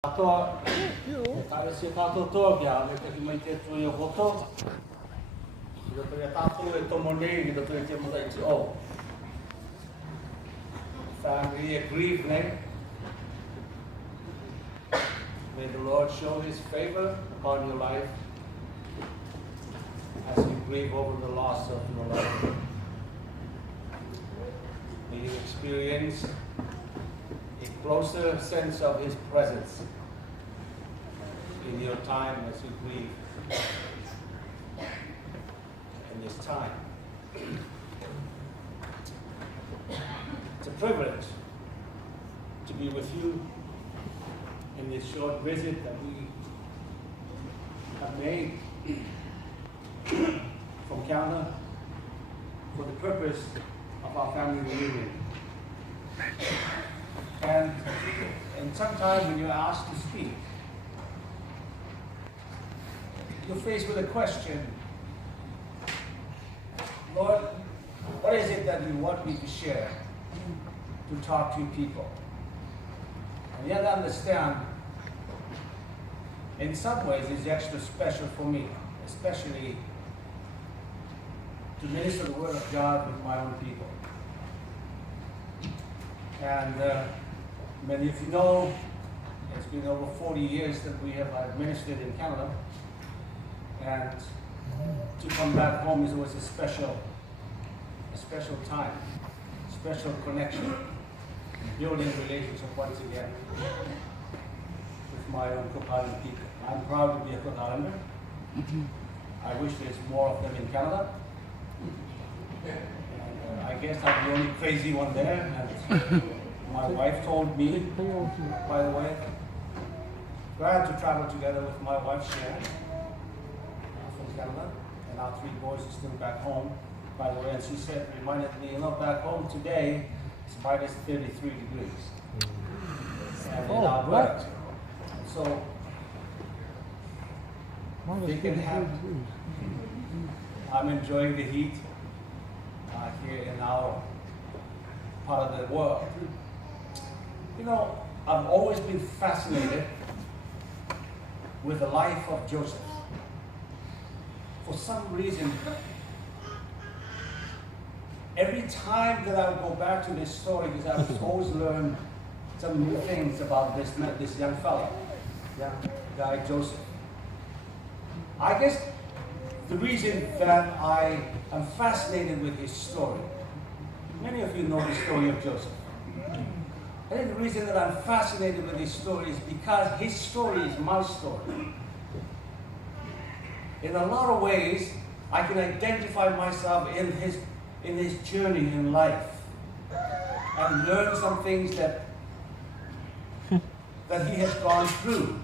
Tato, tare si tato to ya, le te mai te tu yo hoto. Yo te tato e to mone, yo te mo dai o. Family grieve name. May the Lord show His favor upon your life as you grieve over the loss of your life. May you experience a closer sense of His presence in your time as you grieve in this time. It's a privilege to be with you in this short visit that we have made from Canada for the purpose of our family reunion. And sometimes when you're asked to speak, you're faced with a question. Lord, what is it that you want me to share, to talk to people? And you have to understand, in some ways it's extra special for me, especially to minister the Word of God with my own people. And many of you know, it's been over 40 years that we have administered in Canada. And to come back home is always a special time, special connection, building relationship once again with my own Cook Island people. I'm proud to be a Cook Islander. I wish there's more of them in Canada. And, I guess I'm the only crazy one there. And my wife told me, by the way, glad to travel together with my wife Sharon from Canada, and our three boys are still back home, by the way. And she said, reminded me, back home today it's minus 33 degrees. And in Alberta. So they can have. I'm enjoying the heat here in our part of the world. I've always been fascinated with the life of Joseph. For some reason, every time that I would go back to this story, because I would always learn some new things about this young fellow, young guy Joseph. I guess the reason that I am fascinated with his story, many of you know the story of Joseph. I think the reason that I'm fascinated with his story is because his story is my story. In a lot of ways, I can identify myself in his journey in life and learn some things that he has gone through,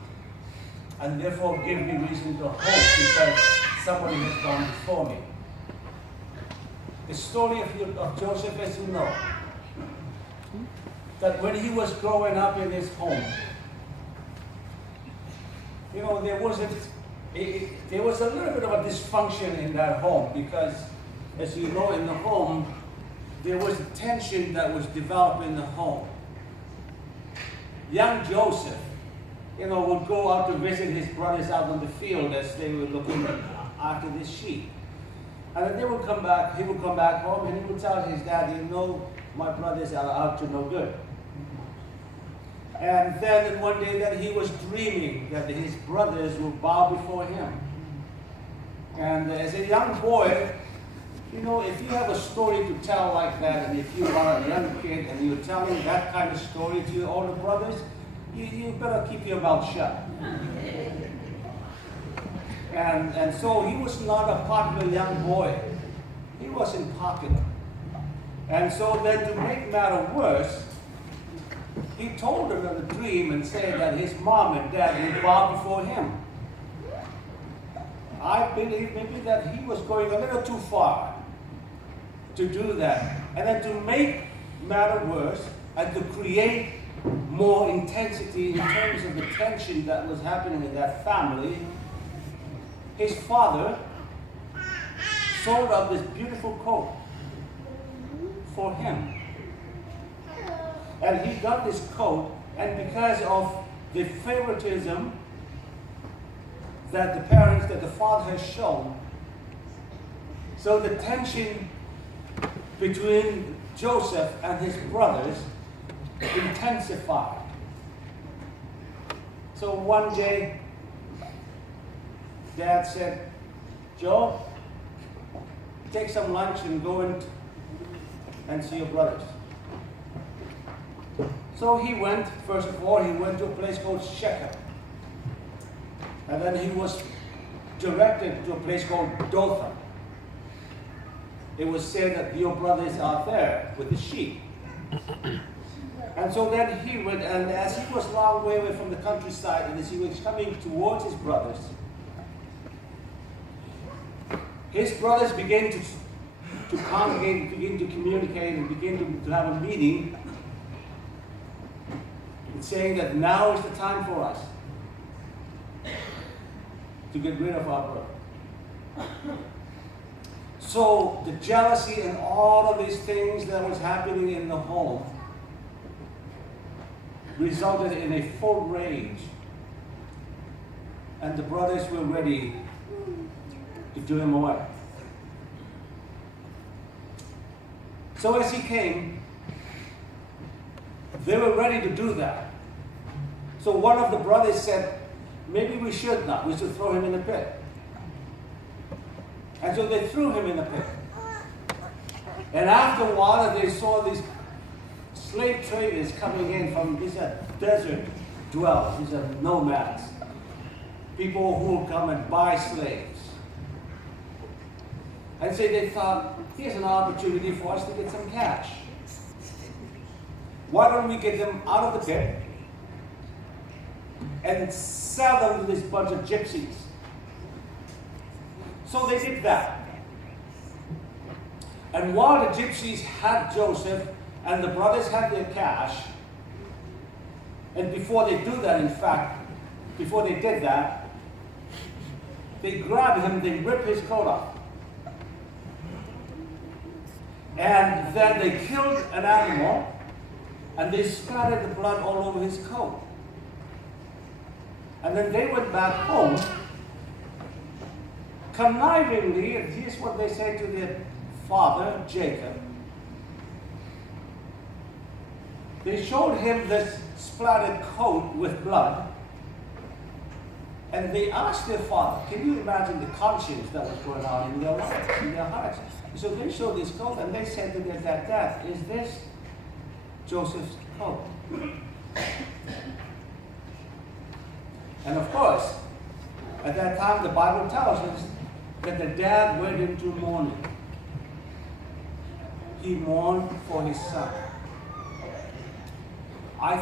and therefore give me reason to hope because somebody has gone before me. The story of Joseph, as you know, that when he was growing up in his home, there was a little bit of a dysfunction in that home because, as you know, in the home, there was a tension that was developed in the home. Young Joseph, would go out to visit his brothers out on the field as they were looking after the sheep. And then he would come back home and he would tell his dad, my brothers are out to no good. And then one day that he was dreaming that his brothers would bow before him. And as a young boy, if you have a story to tell like that, and if you are a young kid and you're telling that kind of story to your older brothers, you better keep your mouth shut. And so he was not a popular young boy. He wasn't popular. And so then to make matter worse, he told them in a dream and said that his mom and dad would bow before him. I believe maybe that he was going a little too far to do that. And then to make matter worse and to create more intensity in terms of the tension that was happening in that family, his father sold up this beautiful coat for him. And he got this coat, and because of the favoritism that the father has shown. So the tension between Joseph and his brothers intensified. So one day, Dad said, Joe, take some lunch and go and see your brothers. So he went, first of all, he went to a place called Shechem. And then he was directed to a place called Dothan. It was said that your brothers are there with the sheep. And so then he went, and as he was a long way away from the countryside, and as he was coming towards his brothers began to congregate, begin to communicate, and begin to have a meeting, saying that now is the time for us to get rid of our brother. So the jealousy and all of these things that was happening in the home resulted in a full rage. And the brothers were ready to do him away. So as he came, they were ready to do that. So one of the brothers said, maybe we should not. We should throw him in the pit. And so they threw him in the pit. And after a while, they saw these slave traders coming in from these desert dwellers, these are nomads, people who will come and buy slaves. And so they thought, here's an opportunity for us to get some cash. Why don't we get them out of the pit and sell them to this bunch of gypsies? So they did that. And while the gypsies had Joseph and the brothers had their cash, and before they do that, in fact, before they did that, they grabbed him, they ripped his coat off. And then they killed an animal, and they splattered the blood all over his coat. And then they went back home, connivingly, and here's what they said to their father, Jacob. They showed him this splattered coat with blood, and they asked their father, can you imagine the conscience that was going on in their lives, in their hearts? So they showed this coat, and they said to their dad, is this Joseph's coat? And of course, at that time, the Bible tells us that the dad went into mourning. He mourned for his son. I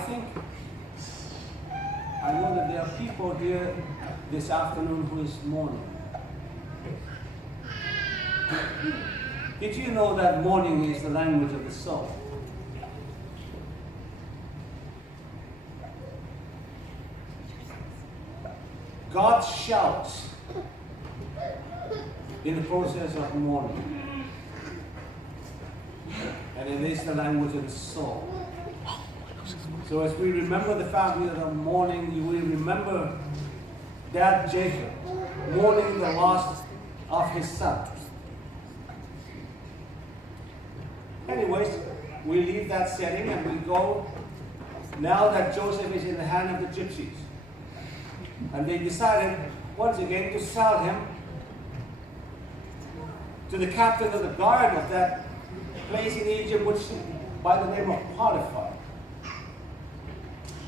know that there are people here this afternoon who is mourning. Did you know that mourning is the language of the soul? God shouts in the process of mourning. And it is the language of the soul. So as we remember the family that are mourning, you will remember Dad Jacob mourning the loss of his son. Anyways, we leave that setting and we go, now that Joseph is in the hand of the gypsies. And they decided, once again, to sell him to the captain of the guard of that place in Egypt, which by the name of Potiphar.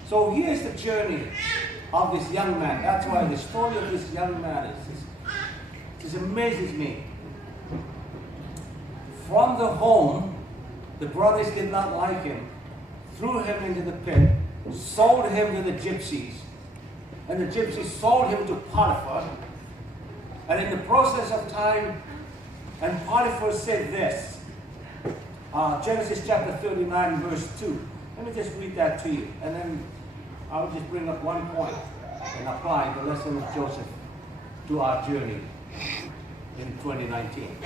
So here's the journey of this young man. That's why the story of this young man this amazes me. From the home, the brothers did not like him, threw him into the pit, sold him to the gypsies, and the gypsies sold him to Potiphar. And in the process of time, and Potiphar said this, Genesis chapter 39, verse 2. Let me just read that to you, and then I'll just bring up one point and apply the lesson of Joseph to our journey in 2019.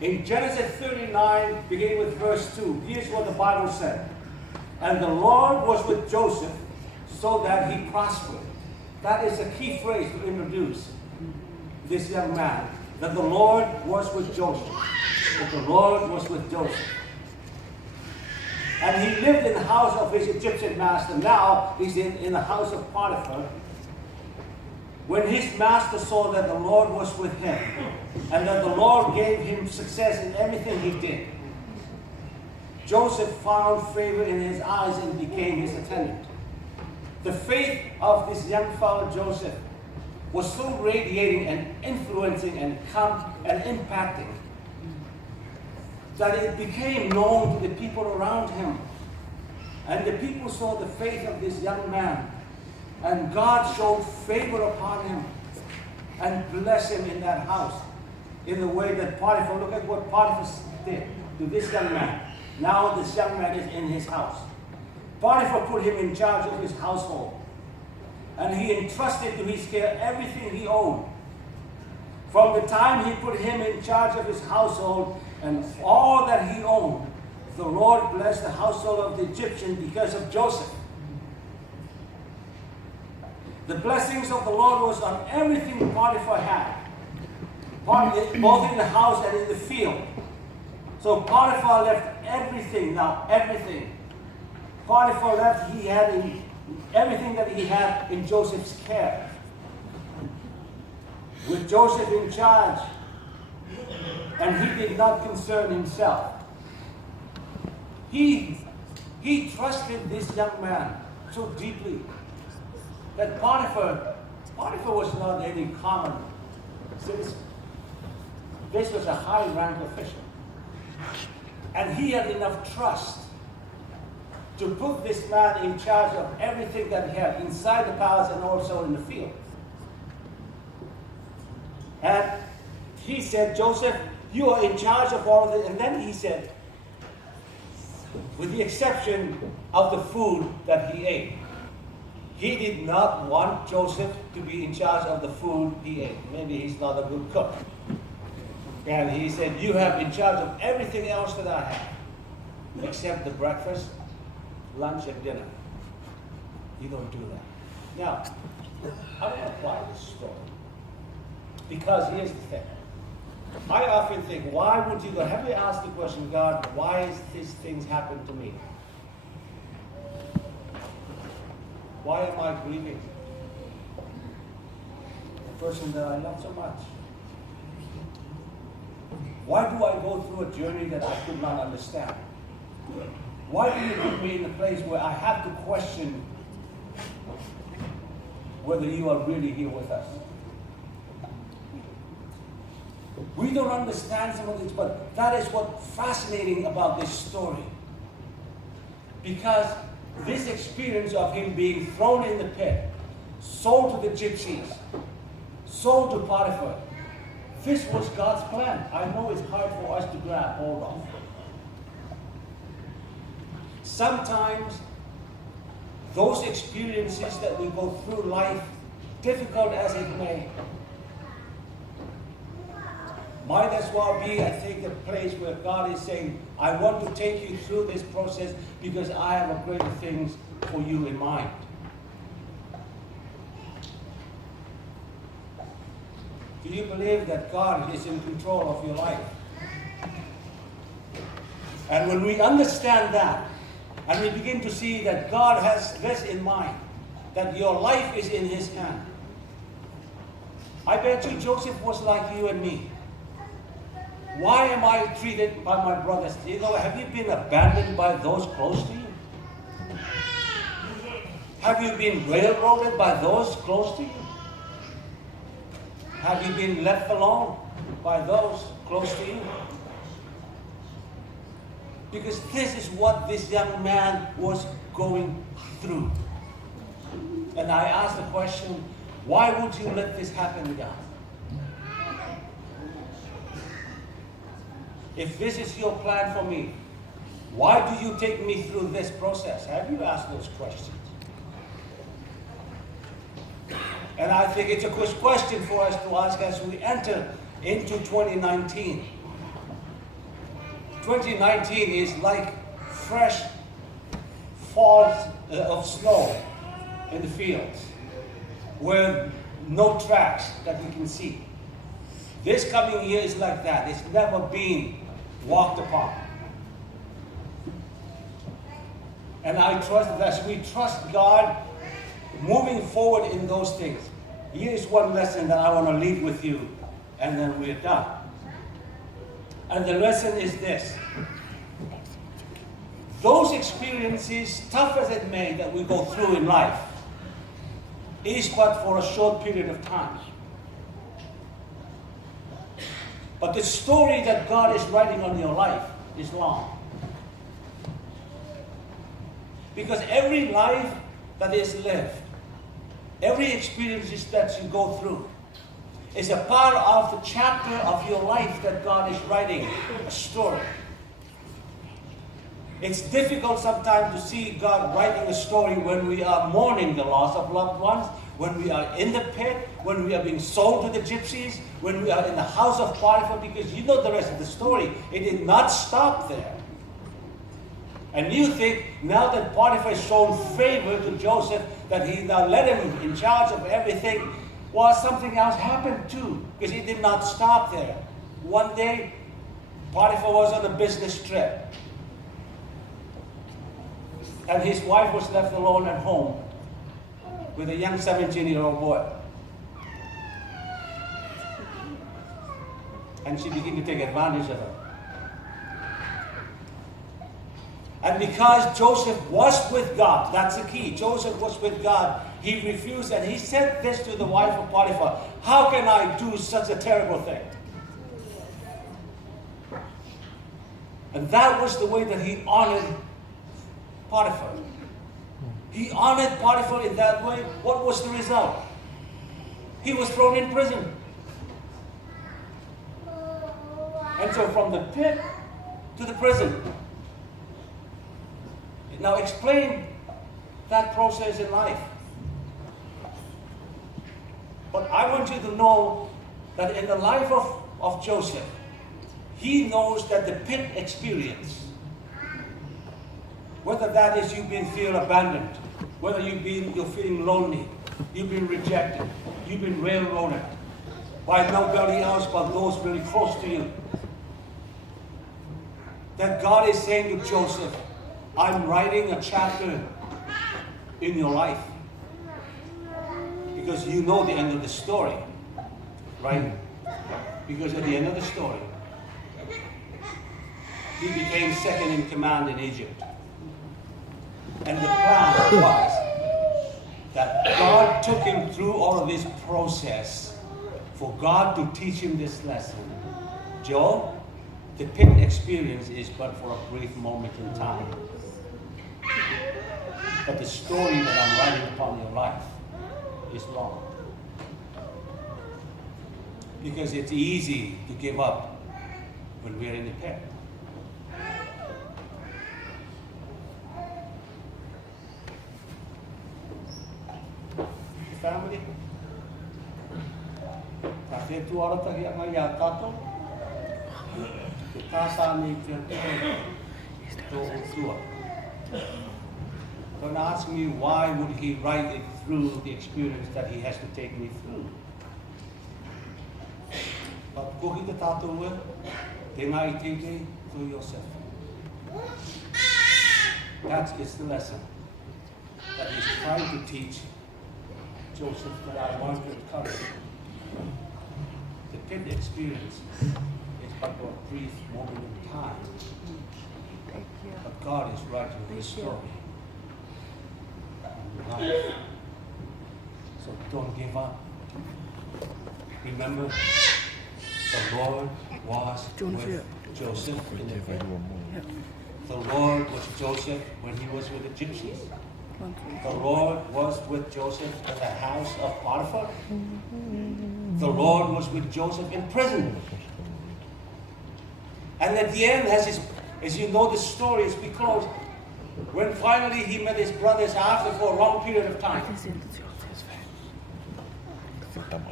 In Genesis 39, beginning with verse 2, here's what the Bible said. And the Lord was with Joseph so that he prospered. That is a key phrase to introduce this young man. That the Lord was with Joseph. That the Lord was with Joseph. And he lived in the house of his Egyptian master. Now he's in the house of Potiphar. When his master saw that the Lord was with him, and that the Lord gave him success in everything he did, Joseph found favor in his eyes and became his attendant. The faith of this young fellow Joseph was so radiating and influencing and impacting that it became known to the people around him. And the people saw the faith of this young man. And God showed favor upon him and blessed him in that house in the way that Potiphar, look at what Potiphar did to this young man. Now this young man is in his house. Potiphar put him in charge of his household. And he entrusted to his care everything he owned. From the time he put him in charge of his household and all that he owned, the Lord blessed the household of the Egyptian because of Joseph. The blessings of the Lord was on everything Potiphar had, both in the house and in the field. So Potiphar left everything, now everything. Potiphar left, he had everything that he had in Joseph's care. With Joseph in charge, and he did not concern himself. He trusted this young man so deeply that Potiphar was not any common citizen. This was a high-rank official. And he had enough trust to put this man in charge of everything that he had inside the palace and also in the field. And he said, Joseph, you are in charge of all of this. And then he said, with the exception of the food that he ate. He did not want Joseph to be in charge of the food he ate. Maybe he's not a good cook. And he said, you have in charge of everything else that I have, except the breakfast, lunch, and dinner. You don't do that. Now, I want to apply this story. Because here's the thing. I often think, why would you go? Have you asked the question, God, why is these things happen to me? Why am I grieving the person that I love so much? Why do I go through a journey that I could not understand? Why do you put me in a place where I have to question whether you are really here with us? We don't understand some of this, but that is what's fascinating about this story. Because this experience of him being thrown in the pit, sold to the gypsies, sold to Potiphar, this was God's plan. I know it's hard for us to grab hold of. Sometimes those experiences that we go through life, difficult as it may, might as well be, I think, a place where God is saying, I want to take you through this process because I have a greater things for you in mind. Do you believe that God is in control of your life? And when we understand that, and we begin to see that God has this in mind, that your life is in His hand. I bet you Joseph was like you and me. Why am I treated by my brothers? You know, have you been abandoned by those close to you? Have you been railroaded by those close to you? Have you been left alone by those close to you? Because this is what this young man was going through. And I asked the question, why would you let this happen, God? If this is your plan for me, why do you take me through this process? Have you asked those questions? And I think it's a good question for us to ask as we enter into 2019. 2019 is like fresh falls of snow in the fields, where no tracks that we can see. This coming year is like that. It's never been walked upon. And I trust that as we trust God, moving forward in those things. Here's one lesson that I want to leave with you, and then we're done. And the lesson is this. Those experiences, tough as it may, that we go through in life, is but for a short period of time. But the story that God is writing on your life is long. Because every life that is lived, every experience that you go through, is a part of the chapter of your life that God is writing a story. It's difficult sometimes to see God writing a story when we are mourning the loss of loved ones, when we are in the pit, when we are being sold to the gypsies, when we are in the house of Potiphar, because you know the rest of the story. It did not stop there. And you think, now that Potiphar has shown favor to Joseph, that he now let him in charge of everything, well, something else happened too, because it did not stop there. One day, Potiphar was on a business trip, and his wife was left alone at home with a young 17-year-old boy. And she began to take advantage of him. And because Joseph was with God, that's the key. Joseph was with God. He refused, and he said this to the wife of Potiphar, "How can I do such a terrible thing?" And that was the way that he honored Potiphar. He honored Potiphar in that way. What was the result? He was thrown in prison. And so from the pit to the prison. Now explain that process in life. But I want you to know that in the life of Joseph, he knows that the pit experience, whether that is you've been feeling abandoned, whether you're feeling lonely, you've been rejected, you've been railroaded by nobody else but those really close to you, that God is saying to Joseph, I'm writing a chapter in your life. Because you know the end of the story, right? Because at the end of the story, he became second in command in Egypt. And the plan was that God took him through all of this process for God to teach him this lesson. Joe, the pit experience is but for a brief moment in time. But the story that I'm writing upon your life is long. Because it's easy to give up when we're in the pit. Family, kasi tu orang tak yang ayat tato, kita sami cerita tu. Don't ask me why would he write it through the experience that he has to take me through. But kung kita tato dengar itu to yourself. That is the lesson that he's trying to teach Joseph, that I want to cover. The pit experience is but for a brief moment in time. But God is writing this story. Life. So don't give up. Remember, the Lord was with Joseph in the pit. The Lord was Joseph when he was with the gypsies. The Lord was with Joseph in the house of Potiphar. The Lord was with Joseph in prison. And at the end, as you know the story, as we close, when finally he met his brothers after for a long period of time.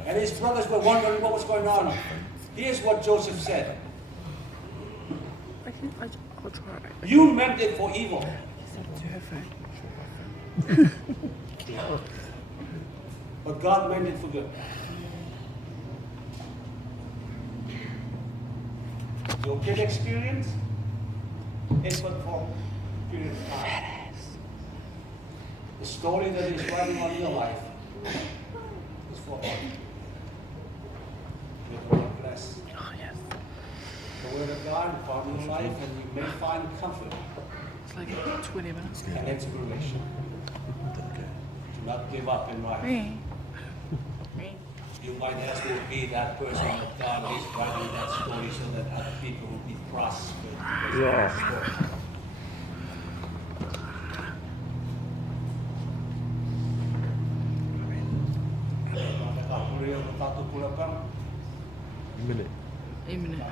And his brothers were wondering what was going on. Here's what Joseph said. You meant it for evil. But God meant it for good. Your kid experience is but for a period of time. The story that is running on your life is for God. You're going to bless. The word of God upon your life, and you may find comfort It's like 20 minutes. and inspiration. Do not give up in life. Me. You might as well be that person that God is writing that story so that other people will be prospered. Yeah. Nakakuriyaw na tatukulakan. Minute. A minute.